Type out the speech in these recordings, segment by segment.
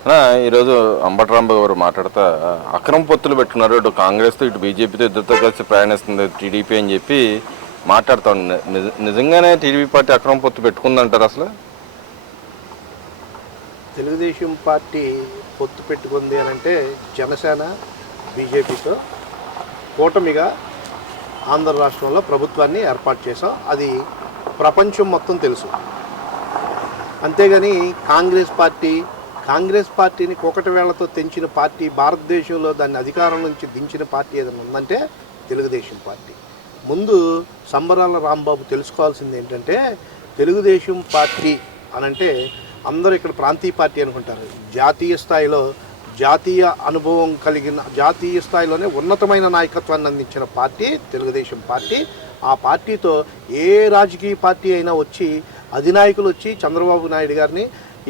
ఈరోజు అంబటరాంబాబు గారు మాట్లాడుతా అక్రమ పొత్తులు పెట్టుకున్నారు, ఇటు కాంగ్రెస్తో ఇటు బీజేపీతో ఇద్దరితో కలిసి ప్రయాణిస్తుంది టీడీపీ అని చెప్పి మాట్లాడుతా నిజంగానే టీడీపీ పార్టీ అక్రమ పొత్తు పెట్టుకుందంటారు? అసలు తెలుగుదేశం పార్టీ పొత్తు పెట్టుకుంది అని అంటే జనసేన బీజేపీతో కూటమిగా ఆంధ్ర రాష్ట్రంలో ప్రభుత్వాన్ని ఏర్పాటు చేసాం. అది ప్రపంచం మొత్తం తెలుసు. అంతేగాని కాంగ్రెస్ పార్టీని కూకటి వేళ్లతో తెంచిన పార్టీ, భారతదేశంలో దాన్ని అధికారం నుంచి దించిన పార్టీ ఏదైనా ఉందంటే తెలుగుదేశం పార్టీ. ముందు సంబరాల రాంబాబు తెలుసుకోవాల్సింది ఏంటంటే, తెలుగుదేశం పార్టీ అనంటే అందరూ ఇక్కడ ప్రాంతీయ పార్టీ అనుకుంటారు. జాతీయ స్థాయిలో జాతీయ అనుభవం కలిగిన, జాతీయ స్థాయిలోనే ఉన్నతమైన నాయకత్వాన్ని అందించిన పార్టీ తెలుగుదేశం పార్టీ. ఆ పార్టీతో ఏ రాజకీయ పార్టీ అయినా వచ్చి అధినాయకులు వచ్చి చంద్రబాబు నాయుడు గారిని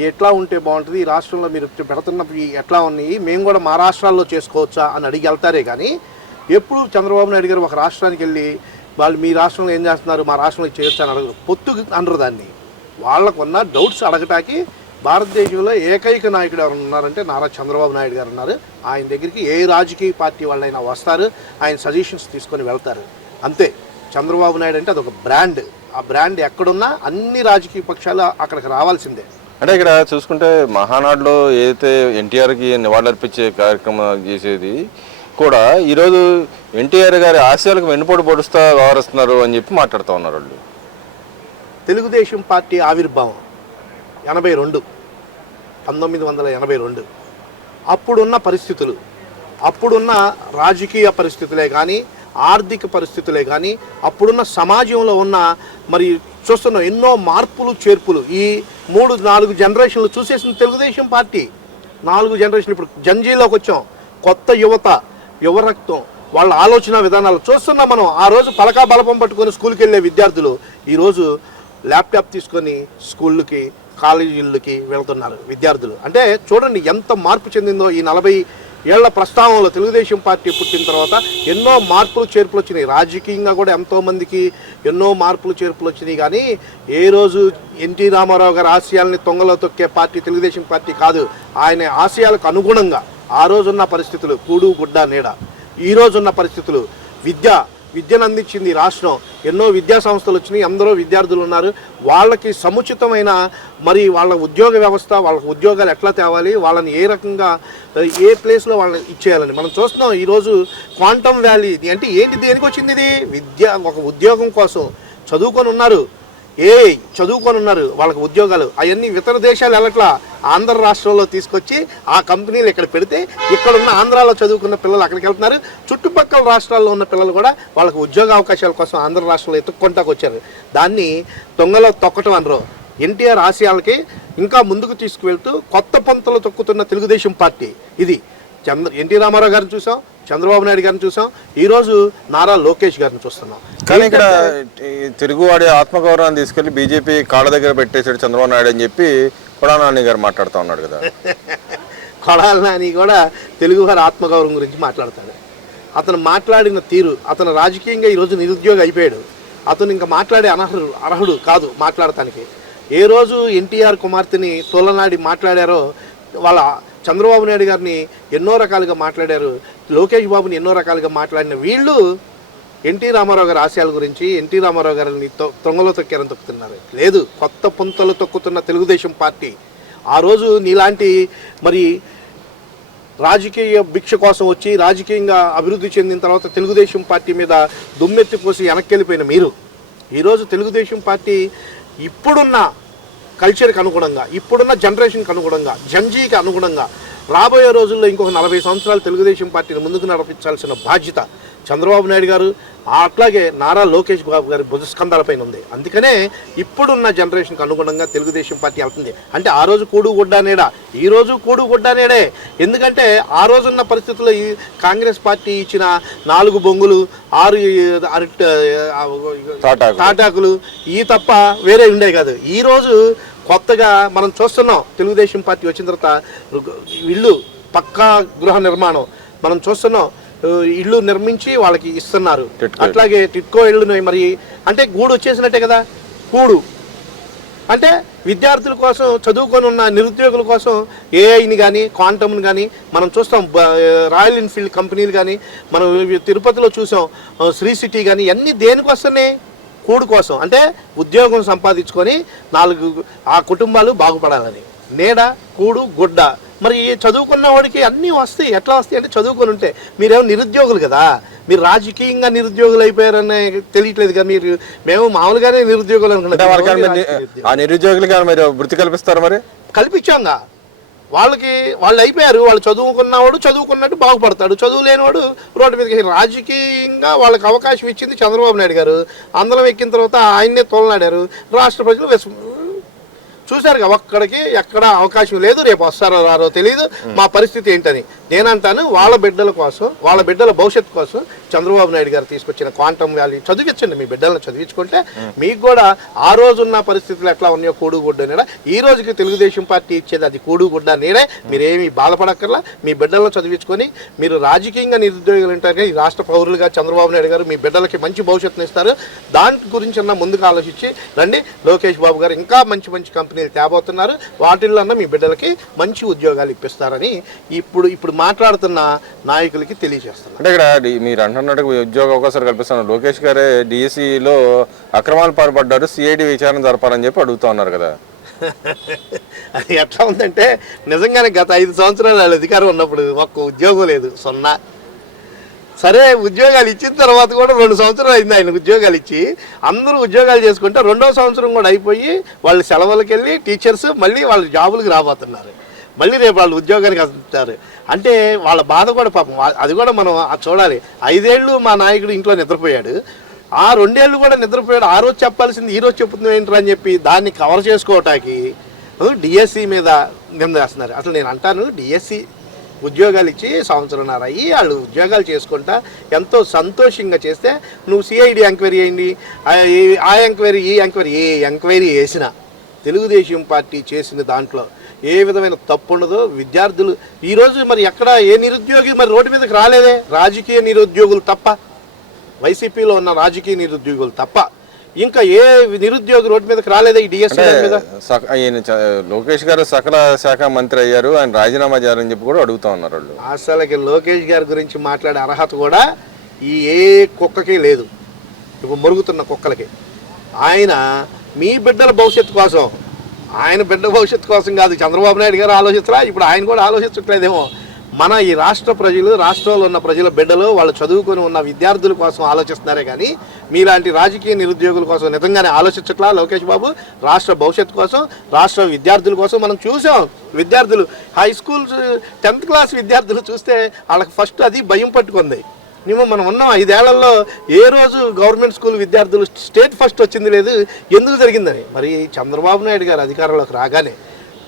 ఎట్లా ఉంటే బాగుంటుంది, ఈ రాష్ట్రంలో మీరు పెడుతున్నప్పుడు ఎట్లా ఉన్నాయి, మేము కూడా మా రాష్ట్రాల్లో చేసుకోవచ్చా అని అడిగి వెళ్తారే కానీ ఎప్పుడు చంద్రబాబు నాయుడు గారు ఒక రాష్ట్రానికి వెళ్ళి వాళ్ళు మీ రాష్ట్రంలో ఏం చేస్తున్నారు, మా రాష్ట్రంలో చేయొచ్చా అని అడగరు. పొత్తు అనరు దాన్ని. వాళ్ళకున్న డౌట్స్ అడగటానికి భారతదేశంలో ఏకైక నాయకుడు ఎవరు ఉన్నారంటే నారా చంద్రబాబు నాయుడు గారు ఉన్నారు. ఆయన దగ్గరికి ఏ రాజకీయ పార్టీ వాళ్ళైనా వస్తారు, ఆయన సజెషన్స్ తీసుకొని వెళ్తారు, అంతే. చంద్రబాబు నాయుడు అంటే అదొక బ్రాండ్. ఆ బ్రాండ్ ఎక్కడున్నా అన్ని రాజకీయ పక్షాలు అక్కడికి రావాల్సిందే. అంటే ఇక్కడ చూసుకుంటే మహానాడులో ఏదైతే ఎన్టీఆర్కి నివాళులర్పించే కార్యక్రమం చేసేది కూడా ఈరోజు ఎన్టీఆర్ గారి ఆశయాలకు వెన్నుపోటు పొడుస్తా వ్యవహరిస్తున్నారు అని చెప్పి మాట్లాడుతూ ఉన్నారు వాళ్ళు. తెలుగుదేశం పార్టీ ఆవిర్భావం 1982 అప్పుడున్న పరిస్థితులు, అప్పుడున్న రాజకీయ పరిస్థితులే కానీ, ఆర్థిక పరిస్థితులే కానీ, అప్పుడున్న సమాజంలో ఉన్న మరి చూస్తున్నాం ఎన్నో మార్పులు చేర్పులు. ఈ 3-4 జనరేషన్లు చూసేసిన తెలుగుదేశం పార్టీ. 4 జనరేషన్లు ఇప్పుడు జంజీలోకి వచ్చాం. కొత్త యువ రక్తం, వాళ్ళ ఆలోచన విధానాలు చూస్తున్నాం మనం. ఆ రోజు పలకా బలపం పట్టుకొని స్కూల్కి వెళ్ళే విద్యార్థులు ఈరోజు ల్యాప్టాప్ తీసుకొని స్కూళ్ళకి, కాలేజీలకి వెళ్తున్నారు విద్యార్థులు. అంటే చూడండి ఎంత మార్పు చెందిందో. ఈ 40 ఏళ్ల ప్రస్తావనలో తెలుగుదేశం పార్టీ పుట్టిన తర్వాత ఎన్నో మార్పులు చేర్పులు వచ్చినాయి. రాజకీయంగా కూడా ఎంతోమందికి ఎన్నో మార్పులు చేర్పులు వచ్చినాయి. కానీ ఏ రోజు ఎన్టీ రామారావు గారి ఆశయాల్ని తొంగలో తొక్కే పార్టీ తెలుగుదేశం పార్టీ కాదు. ఆయన ఆశయాలకు అనుగుణంగా ఆ రోజున్న పరిస్థితులు, కూడు గుడ్డ నీడ, ఈ రోజున్న పరిస్థితులు, విద్యను అందించింది రాష్ట్రం. ఎన్నో విద్యా సంస్థలు వచ్చినాయి, అందరూ విద్యార్థులు ఉన్నారు. వాళ్ళకి సముచితమైన మరి వాళ్ళ ఉద్యోగ వ్యవస్థ, వాళ్ళకి ఉద్యోగాలు ఎట్లా తేవాలి, వాళ్ళని ఏ రకంగా ఏ ప్లేస్లో వాళ్ళని ఇచ్చేయాలని మనం చూస్తున్నాం. ఈరోజు క్వాంటమ్ వ్యాలీ అంటే ఏంటి, దేనికి వచ్చింది ఇది? ఒక ఉద్యోగం కోసం చదువుకొని ఉన్నారు, వాళ్ళకి ఉద్యోగాలు అవన్నీ ఇతర దేశాలు వెళ్ళట్లా, ఆంధ్ర రాష్ట్రంలో తీసుకొచ్చి ఆ కంపెనీలు ఇక్కడ పెడితే ఇక్కడున్న ఆంధ్రాలో చదువుకున్న పిల్లలు అక్కడికి వెళ్తున్నారు. చుట్టుపక్కల రాష్ట్రాల్లో ఉన్న పిల్లలు కూడా వాళ్ళకి ఉద్యోగ అవకాశాల కోసం ఆంధ్ర రాష్ట్రంలో ఎత్తుక్కుంటాకు వచ్చారు. దాన్ని తొంగలో తొక్కటం అనరు. ఎన్టీఆర్ ఆశయాలకి ఇంకా ముందుకు తీసుకువెళ్తూ కొత్త పంతలు తొక్కుతున్న తెలుగుదేశం పార్టీ ఇది. ఎన్టీ రామారావు గారిని చూసాం, చంద్రబాబు నాయుడు గారిని చూసాం, ఈరోజు నారా లోకేష్ గారిని చూస్తున్నాం. కానీ ఇక్కడ తెలుగువాడి ఆత్మగౌరవాన్ని తీసుకెళ్లి బీజేపీ కాళ్ళ దగ్గర పెట్టేశాడు చంద్రబాబు నాయుడు అని చెప్పి కొడాలి నాని గారు మాట్లాడుతూ ఉన్నాడు కదా. కొడాలి నాని కూడా తెలుగువారి ఆత్మగౌరవం గురించి మాట్లాడతాడు. అతను మాట్లాడిన తీరు, అతను రాజకీయంగా ఈరోజు నిరుద్యోగి అయిపోయాడు. అతను ఇంకా మాట్లాడే అర్హుడు కాదు మాట్లాడటానికి. ఏ రోజు ఎన్టీఆర్ కుమార్తెని తోలనాడి మాట్లాడారో, వాళ్ళ చంద్రబాబు నాయుడు గారిని ఎన్నో రకాలుగా మాట్లాడారు, లోకేష్ బాబుని ఎన్నో రకాలుగా మాట్లాడిన వీళ్ళు ఎన్టీ రామారావు గారి ఆశయాల గురించి, ఎన్టీ రామారావు గారిని తొంగలో తొక్కారని తొక్కుతున్నారు. లేదు, కొత్త పుంతలు తొక్కుతున్న తెలుగుదేశం పార్టీ. ఆ రోజు నీలాంటి మరి రాజకీయ భిక్ష కోసం వచ్చి రాజకీయంగా అభివృద్ధి చెందిన తర్వాత తెలుగుదేశం పార్టీ మీద దుమ్మెత్తిపోసి వెనక్కి వెళ్ళిపోయిన మీరు ఈరోజు తెలుగుదేశం పార్టీ ఇప్పుడున్న కల్చర్కి అనుగుణంగా, ఇప్పుడున్న జనరేషన్కి అనుగుణంగా, జంజీకి అనుగుణంగా రాబోయే రోజుల్లో ఇంకొక 40 సంవత్సరాలు తెలుగుదేశం పార్టీని ముందుకు నడిపించాల్సిన బాధ్యత చంద్రబాబు నాయుడు గారు, అట్లాగే నారా లోకేష్ బాబు గారి భుజస్కంధాలపైన ఉంది. అందుకనే ఇప్పుడున్న జనరేషన్కి అనుగుణంగా తెలుగుదేశం పార్టీ వెళ్తుంది. అంటే ఆ రోజు కూడు గుడ్డ నీడ, ఈ రోజు కూడు గుడ్డ నీడే. ఎందుకంటే ఆ రోజున్న పరిస్థితుల్లో ఈ కాంగ్రెస్ పార్టీ ఇచ్చిన 4 బొంగులు, 6 తాటాకులు ఈ తప్ప వేరే ఉండే కాదు. ఈరోజు కొత్తగా మనం చూస్తున్నాం, తెలుగుదేశం పార్టీ వచ్చిన తర్వాత ఇల్లు పక్కా గృహ నిర్మాణం మనం చూస్తున్నాం. ఇళ్ళు నిర్మించి వాళ్ళకి ఇస్తున్నారు. అట్లాగే టిట్కో ఇళ్ళు మరి అంటే గూడు వచ్చేసినట్టే కదా. కూడు అంటే విద్యార్థుల కోసం చదువుకొని ఉన్న నిరుద్యోగుల కోసం ఏఐని కానీ క్వాంటమ్ని కానీ మనం చూస్తాం. రాయల్ ఎన్ఫీల్డ్ కంపెనీలు కానీ మనం తిరుపతిలో చూసాం, శ్రీ సిటీ కానీ అన్నీ దేనికోసమే కూడు కోసం, అంటే ఉద్యోగం సంపాదించుకొని 4 ఆ కుటుంబాలు బాగుపడాలని. నీడ, కూడు, గుడ్డ. మరి చదువుకున్న వాడికి అన్నీ వస్తాయి. ఎట్లా వస్తాయి అంటే చదువుకొని ఉంటే. మీరేమో నిరుద్యోగులు కదా, మీరు రాజకీయంగా నిరుద్యోగులు అయిపోయారని తెలియట్లేదు కదా. మేము మామూలుగానే నిరుద్యోగులు అనుకున్నాం. ఆ నిరుద్యోగులకి మీరు వృత్తి కల్పిస్తారు? మరి కల్పించాంగా. వాళ్ళు అయిపోయారు. వాళ్ళు చదువుకున్నవాడు చదువుకున్నట్టు బాగుపడతాడు, చదువు లేనివాడు రోడ్డు మీదకి. రాజకీయంగా వాళ్ళకి అవకాశం ఇచ్చింది చంద్రబాబు నాయుడు గారు. అందరం ఎక్కిన తర్వాత ఆయన్నే తోలనాడారు. రాష్ట్ర ప్రజలు చూశారుగా, ఒక్కడికి ఎక్కడ అవకాశం లేదు. రేపు వస్తారో రారో తెలియదు. మా పరిస్థితి ఏంటని నేనంటాను. వాళ్ళ బిడ్డల కోసం, వాళ్ళ బిడ్డల భవిష్యత్తు కోసం చంద్రబాబు నాయుడు గారు తీసుకొచ్చిన క్వాంటమ్ వ్యాలీ చదివించండి. మీ బిడ్డలను చదివించుకుంటే మీకు కూడా ఆ రోజున్న పరిస్థితులు ఎట్లా ఉన్నాయో కూడుగుడ్డ నీడ, ఈ రోజుకి తెలుగుదేశం పార్టీ ఇచ్చేది అది కూడుగుడ్డ నీడే. మీరేమి బాధపడక్కర్లా. మీ బిడ్డలను చదివించుకొని మీరు రాజకీయంగా నిరుద్యోగులు ఉంటారు. ఈ రాష్ట్ర పౌరులుగా చంద్రబాబు నాయుడు గారు మీ బిడ్డలకి మంచి భవిష్యత్తుని ఇస్తారు. దాని గురించి ముందుకు ఆలోచించి రండి. లోకేష్ బాబు గారు ఇంకా మంచి మంచి కంపెనీలు తేబోతున్నారు. వాటిల్లో మీ బిడ్డలకి మంచి ఉద్యోగాలు ఇప్పిస్తారని ఇప్పుడు మాట్లాడుతున్న నాయకులకి తెలియజేస్తున్నారు. అంటే ఇక్కడ మీరు అంటున్నట్టు ఉద్యోగ అవకాశాలు కల్పిస్తున్నారు. లోకేష్ గారే డిఎస్సిలో అక్రమాలు పాల్పడ్డారు, సిఐడి విచారణ జరపాలని చెప్పి అడుగుతూ ఉన్నారు కదా. అది ఎట్లా ఉందంటే నిజంగానే గత 5 సంవత్సరాలు అధికారం ఉన్నప్పుడు ఒక్క ఉద్యోగం లేదు, 0. సరే, ఉద్యోగాలు ఇచ్చిన తర్వాత కూడా 2 సంవత్సరాలు అయింది ఆయన ఉద్యోగాలు ఇచ్చి. అందరూ ఉద్యోగాలు చేసుకుంటే 2వ సంవత్సరం కూడా అయిపోయి వాళ్ళు సెలవులకు వెళ్ళి టీచర్స్ మళ్ళీ వాళ్ళ జాబులకు రాబోతున్నారు. మళ్ళీ రేపు వాళ్ళు ఉద్యోగానికి వస్తారు అంటే వాళ్ళ బాధ కూడా పాపం. అది కూడా మనం చూడాలి. 5 ఏళ్ళు మా నాయకుడు ఇంట్లో నిద్రపోయాడు, ఆ 2 ఏళ్ళు కూడా నిద్రపోయాడు. ఆ రోజు చెప్పాల్సింది ఈ రోజు చెప్తుంది ఏంటరా అని చెప్పి దాన్ని కవర్ చేసుకోవటానికి డిఎస్సి మీద నిందేస్తున్నారు. అసలు నేను అంటాను, డిఎస్సి ఉద్యోగాలు ఇచ్చి 1.5 సంవత్సరాలు అయ్యి వాళ్ళు ఉద్యోగాలు చేసుకుంటా ఎంతో సంతోషంగా చేస్తే నువ్వు సిఐడి ఎంక్వైరీ అయ్యింది, ఆ ఎంక్వైరీ ఈ ఎంక్వైరీ ఏ ఎంక్వైరీ వేసినా తెలుగుదేశం పార్టీ చేసిన దాంట్లో ఏ విధమైన తప్పు ఉండదో. విద్యార్థులు ఈరోజు మరి ఎక్కడ ఏ నిరుద్యోగి మరి రోడ్డు మీదకి రాలేదే. రాజకీయ నిరుద్యోగులు తప్ప, వైసీపీలో ఉన్న రాజకీయ నిరుద్యోగులు తప్ప ఇంకా ఏ నిరుద్యోగి రోడ్డు మీదకి రాలేదే ఈ డిఎస్సీ మీద. లోకేష్ గారు సకల శాఖ మంత్రి అయ్యారు, ఆయన రాజీనామా చేయాలని చెప్పి కూడా అడుగుతా ఉన్నారు వాళ్ళు. అసలుకి లోకేష్ గారి గురించి మాట్లాడే అర్హత కూడా ఏ కుక్కకి లేదు. ఇప్పుడు మురుగుతున్న కుక్కలకి. ఆయన మీ బిడ్డల భవిష్యత్తు కోసం, ఆయన బిడ్డ భవిష్యత్తు కోసం కాదు చంద్రబాబు నాయుడు గారు ఆలోచిస్తారా? ఇప్పుడు ఆయన కూడా ఆలోచించట్లేదేమో. మన ఈ రాష్ట్ర ప్రజలు, రాష్ట్రంలో ఉన్న ప్రజల బిడ్డలు, వాళ్ళు చదువుకొని ఉన్న విద్యార్థుల కోసం ఆలోచిస్తున్నారే కానీ మీలాంటి రాజకీయ నిరుద్యోగుల కోసం నిజంగానే ఆలోచించట్లా లోకేష్ బాబు. రాష్ట్ర భవిష్యత్తు కోసం, రాష్ట్ర విద్యార్థుల కోసం మనం చూసాం. విద్యార్థులు హై స్కూల్ 10th క్లాస్ విద్యార్థులు చూస్తే వాళ్ళకి ఫస్ట్ అది భయం పట్టుకుంది. మనం ఉన్నాం 5 ఏళ్లలో ఏ రోజు గవర్నమెంట్ స్కూల్ విద్యార్థులు స్టేట్ ఫస్ట్ వచ్చింది లేదు. ఎందుకు జరిగిందని. మరి చంద్రబాబు నాయుడు గారు అధికారంలోకి రాగానే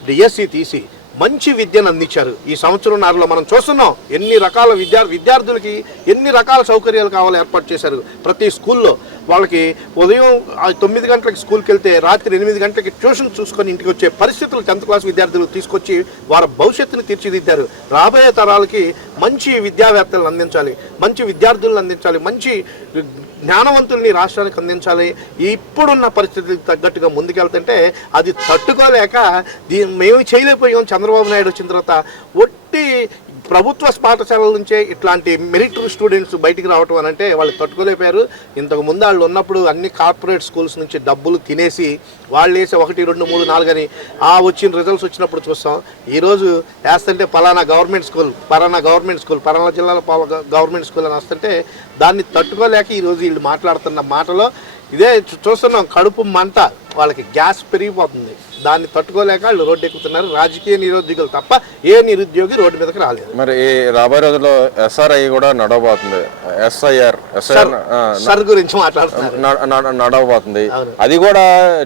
డిఎస్సి తీసి మంచి విద్యను అందించారు. ఈ 1.5 సంవత్సరంలో మనం చూస్తున్నాం ఎన్ని రకాల విద్యార్థులకి ఎన్ని రకాల సౌకర్యాలు కావాలో ఏర్పాటు చేశారు. ప్రతి స్కూల్లో వాళ్ళకి ఉదయం 9 గంటలకి స్కూల్కి వెళ్తే రాత్రి 8 గంటలకి ట్యూషన్ చూసుకొని ఇంటికి వచ్చే పరిస్థితులు 10th క్లాస్ విద్యార్థులు తీసుకొచ్చి వారి భవిష్యత్తును తీర్చిదిద్దారు. రాబోయే తరాలకి మంచి విద్యావేత్తలను అందించాలి, మంచి విద్యార్థులను అందించాలి, మంచి జ్ఞానవంతుల్ని రాష్ట్రానికి అందించాలి. ఇప్పుడున్న పరిస్థితులకు తగ్గట్టుగా ముందుకెళ్తుంటే అది తట్టుకోలేక మేము చేయలేకపోయాం. చంద్రబాబు నాయుడు వచ్చిన తర్వాత ఒట్టి ప్రభుత్వ పాఠశాలల నుంచే ఇట్లాంటి మెరిటరీ స్టూడెంట్స్ బయటికి రావటం అని అంటే వాళ్ళు తట్టుకోలేకపోయారు. ఇంతకు ముందు వాళ్ళు ఉన్నప్పుడు అన్ని కార్పొరేట్ స్కూల్స్ నుంచి డబ్బులు తినేసి వాళ్ళు వేసే 1, 2, 3, 4 అని వచ్చిన రిజల్ట్స్ వచ్చినప్పుడు చూస్తాం. ఈరోజు వేస్తుంటే పలానా గవర్నమెంట్ స్కూల్, పలానా జిల్లాలో గవర్నమెంట్ స్కూల్ అని వస్తుంటే దాన్ని తట్టుకోలేక ఈరోజు వీళ్ళు మాట్లాడుతున్న మాటలో ఇదే చూస్తున్నాం. కడుపు మంట, వాళ్ళకి గ్యాస్ పెరిగిపోతుంది. దాన్ని తట్టుకోలేక వాళ్ళు రోడ్డు ఎక్కుతున్నారు. రాజకీయ నిరుద్యోగులు తప్ప ఏ నిరుద్యోగి రోడ్డు మీదకి రాలేదు. మరి రాబోయే రోజుల్లో ఎస్ఆర్ఐ కూడా నడవబోతుంది. ఎస్ఐఆర్ గురించి మాట్లాడుతున్నారు, నడవబోతుంది. అది కూడా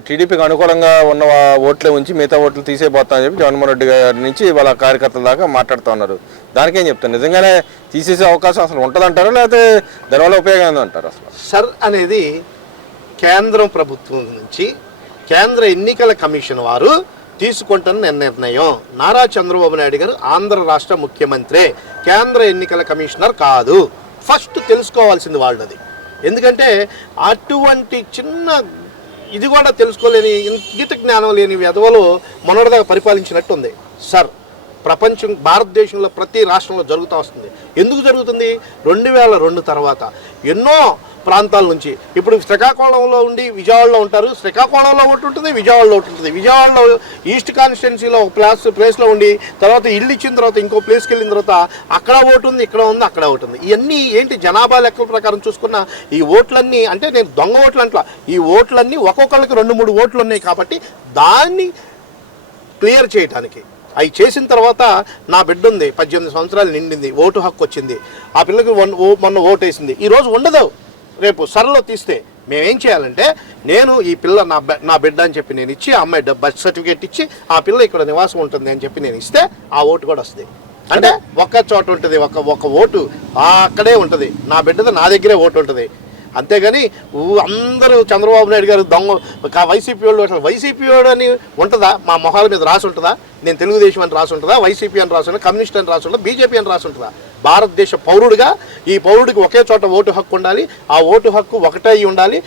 టీడీపీకి అనుకూలంగా ఉన్న ఓట్లే ఉంచి మిగతా ఓట్లు తీసేపోతా అని చెప్పి జగన్మోహన్ రెడ్డి గారి నుంచి వాళ్ళ కార్యకర్తల దాకా మాట్లాడుతూ ఉన్నారు. దానికేం చెప్తారు? నిజంగానే తీసేసే అవకాశం అసలు ఉంటుందంటారా, లేకపోతే దానివల్ల ఉపయోగం ఏందంటారు? అసలు సర్ అనేది కేంద్రం ప్రభుత్వం నుంచి కేంద్ర ఎన్నికల కమిషన్ వారు తీసుకుంటున్న నిర్ణయం. నారా చంద్రబాబు నాయుడు గారు ఆంధ్ర రాష్ట్ర ముఖ్యమంత్రి, కేంద్ర ఎన్నికల కమిషనర్ కాదు. ఫస్ట్ తెలుసుకోవాల్సింది వాళ్ళది. ఎందుకంటే అటువంటి చిన్న ఇది కూడా తెలుసుకోలేని ఇంగిత జ్ఞానం లేని వెధవలు మొన్నటిదాకా పరిపాలించినట్టుంది సార్. ప్రపంచం భారతదేశంలో ప్రతి రాష్ట్రంలో జరుగుతూ వస్తుంది. ఎందుకు జరుగుతుంది? 2002 తర్వాత ఎన్నో ప్రాంతాల నుంచి, ఇప్పుడు శ్రీకాకుళంలో ఉండి విజయవాడలో ఉంటారు, శ్రీకాకుళంలో ఒకటి ఉంటుంది, విజయవాడలో ఒకటి ఉంటుంది. విజయవాడలో ఈస్ట్ కాన్స్టిట్యున్సీలో ఒక ప్లేస్లో ఉండి తర్వాత ఇల్లు ఇచ్చిన తర్వాత ఇంకో ప్లేస్కి వెళ్ళిన తర్వాత అక్కడ ఓటు ఉంది, ఇక్కడ ఉంది, అక్కడ ఒకటి ఉంది. ఇవన్నీ ఏంటి? జనాభా లెక్కల ప్రకారం చూసుకున్న ఈ ఓట్లన్నీ, అంటే నేను దొంగ ఓట్లు అంట్లా, ఈ ఓట్లన్నీ ఒక్కొక్కరికి 2-3 ఓట్లు ఉన్నాయి కాబట్టి దాన్ని క్లియర్ చేయడానికి అవి చేసిన తర్వాత నా బిడ్డ ఉంది, 18 సంవత్సరాలు నిండింది, ఓటు హక్కు వచ్చింది, ఆ పిల్లకి మొన్న ఓటు వేసింది, ఈరోజు ఉండదు, రేపు సరలో తీస్తే మేమేం చేయాలంటే, నేను ఈ పిల్ల నా బిడ్డ అని చెప్పి నేను ఇచ్చి, ఆ అమ్మాయి బర్త్ సర్టిఫికేట్ ఇచ్చి, ఆ పిల్ల ఇక్కడ నివాసం ఉంటుంది అని చెప్పి నేను ఇస్తే ఆ ఓటు కూడా వస్తుంది. అంటే ఒక్క చోట ఉంటుంది, ఒక ఓటు అక్కడే ఉంటుంది, నా బిడ్డది నా దగ్గరే ఓటు ఉంటుంది. అంతేగాని అందరూ చంద్రబాబు నాయుడు గారు దొంగ వైసీపీ వాళ్ళు, అసలు వైసీపీ వాడు అని ఉంటుందా? మా మొహాల మీద రాసి ఉంటుందా? నేను తెలుగుదేశం అని రాసి ఉంటుందా? వైసీపీ అని రాసి ఉంటుందా? కమ్యూనిస్ట్ అని రాసి ఉంటుందా? బీజేపీ అని రాసి ఉంటుందా? భారతదేశ పౌరుడిగా ఈ పౌరుడికి ఒకే చోట ఓటు హక్కు ఉండాలి. ఆ ఓటు హక్కు ఒకటే అయి ఉండాలి.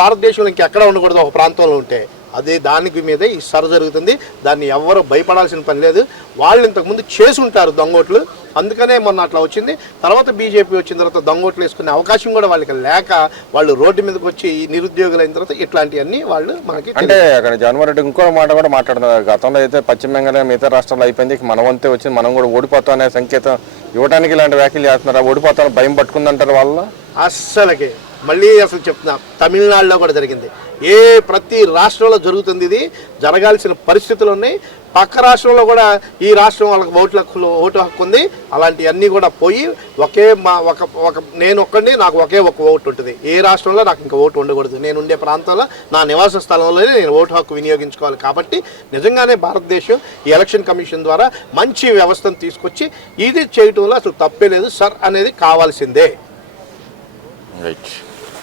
భారతదేశంలో ఇంకెక్కడ ఉండకూడదు ఒక ప్రాంతంలో ఉంటే. అదే దానికి మీదే ఈ సర జరుగుతుంది. దాన్ని ఎవరు భయపడాల్సిన పని లేదు. వాళ్ళు ఇంతకుముందు చేసి ఉంటారు దొంగోట్లు, అందుకనే మొన్న అట్లా వచ్చింది. తర్వాత బీజేపీ వచ్చిన తర్వాత దొంగోట్లు వేసుకునే అవకాశం కూడా వాళ్ళకి లేక వాళ్ళు రోడ్డు మీదకి వచ్చి నిరుద్యోగులు అయిన తర్వాత ఇట్లాంటివన్నీ వాళ్ళు మనకి. అంటే అక్కడ జగన్మోహన్ రెడ్డి ఇంకో మాట కూడా మాట్లాడుతున్నారు. గతంలో అయితే పశ్చిమ బెంగాల్ మిగతా రాష్ట్రాల్లో అయిపోయింది, మన వంతే వచ్చింది, మనం కూడా ఓడిపోతాం అనే సంకేతం ఇవ్వడానికి ఇలాంటి వ్యాఖ్యలు చేస్తున్నారు. ఓడిపోతాను భయం పట్టుకుందంటారు వాళ్ళ. అస్సలకి మళ్ళీ అసలు చెప్తున్నా, తమిళనాడులో కూడా జరిగింది. ప్రతి రాష్ట్రంలో జరుగుతుంది. ఇది జరగాల్సిన పరిస్థితులు ఉన్నాయి. పక్క రాష్ట్రంలో కూడా ఈ రాష్ట్రం వాళ్ళకి ఓటు హక్కు ఉంది. అలాంటివన్నీ కూడా పోయి నేను ఒక్కడిని, నాకు ఒకే ఒక ఓటు ఉంటుంది. ఏ రాష్ట్రంలో నాకు ఇంకా ఓటు ఉండకూడదు. నేను ఉండే ప్రాంతంలో నా నివాస స్థలంలోనే నేను ఓటు హక్కు వినియోగించుకోవాలి. కాబట్టి నిజంగానే భారతదేశం ఈ ఎలక్షన్ కమిషన్ ద్వారా మంచి వ్యవస్థను తీసుకొచ్చి ఇది చేయటంలో అసలు తప్పే లేదు సార్ అనేది కావాల్సిందే. రైట్.